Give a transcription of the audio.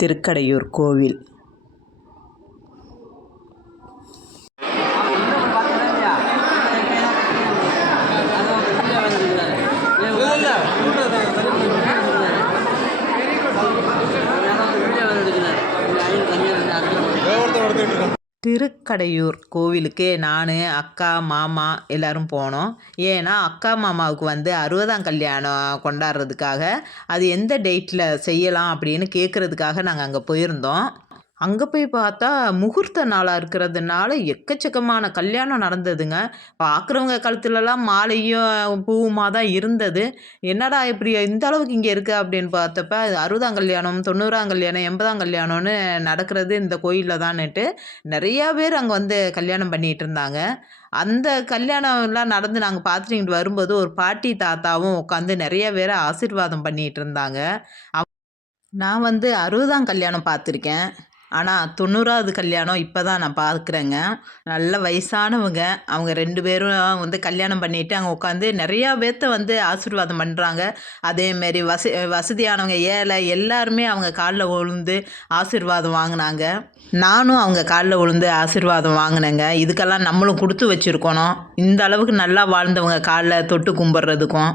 திருக்கடையூர் கோவில். திருக்கடையூர் கோவிலுக்கு நான், அக்கா, மாமா எல்லோரும் போனோம். ஏன்னா அக்கா மாமாவுக்கு 60ஆம் கல்யாணம் கொண்டாடுறதுக்காக அது எந்த டேட்டில் செய்யலாம் அப்படின்னு கேட்குறதுக்காக நாங்கள் அங்கே போயிருந்தோம். அங்கே போய் பார்த்தா முகூர்த்த நாளாக இருக்கிறதுனால எக்கச்சக்கமான கல்யாணம் நடந்ததுங்க. பார்க்குறவங்க கழுத்துலலாம் மாலையும் பூவுமாக தான் இருந்தது. என்னடா இப்படி இந்த அளவுக்கு இங்கே இருக்குது அப்படின்னு பார்த்தப்ப 60ஆம் கல்யாணம், 90ஆம் கல்யாணம், 80ஆம் கல்யாணம்னு நடக்கிறது இந்த கோயிலில் தான்னுட்டு நிறையா பேர் அங்கே கல்யாணம் பண்ணிகிட்டு இருந்தாங்க. அந்த கல்யாணம்லாம் நடந்து நாங்கள் பார்த்துட்டு வரும்போது ஒரு பாட்டி தாத்தாவும் உட்காந்து நிறைய பேரை ஆசீர்வாதம் பண்ணிகிட்டு இருந்தாங்க. நான் 60ஆம் கல்யாணம் பார்த்துருக்கேன். ஆனால் 90ஆவது கல்யாணம் இப்போ தான் நான் பார்க்குறேங்க. நல்ல வயசானவங்க. அவங்க 2 பேரும் கல்யாணம் பண்ணிவிட்டு அங்கே உட்காந்து நிறையா பேர்த்த ஆசீர்வாதம் பண்ணுறாங்க. அதேமாரி வசதியானவங்க, ஏழை எல்லாருமே அவங்க காலில் விழுந்து ஆசீர்வாதம் வாங்கினாங்க. நானும் அவங்க காலில் விழுந்து ஆசீர்வாதம் வாங்கினேங்க. இதுக்கெல்லாம் நம்மளும் கொடுத்து வச்சுருக்கணும். இந்த அளவுக்கு நல்லா வாழ்ந்தவங்க காலில் தொட்டு கும்பிட்றதுக்கும்.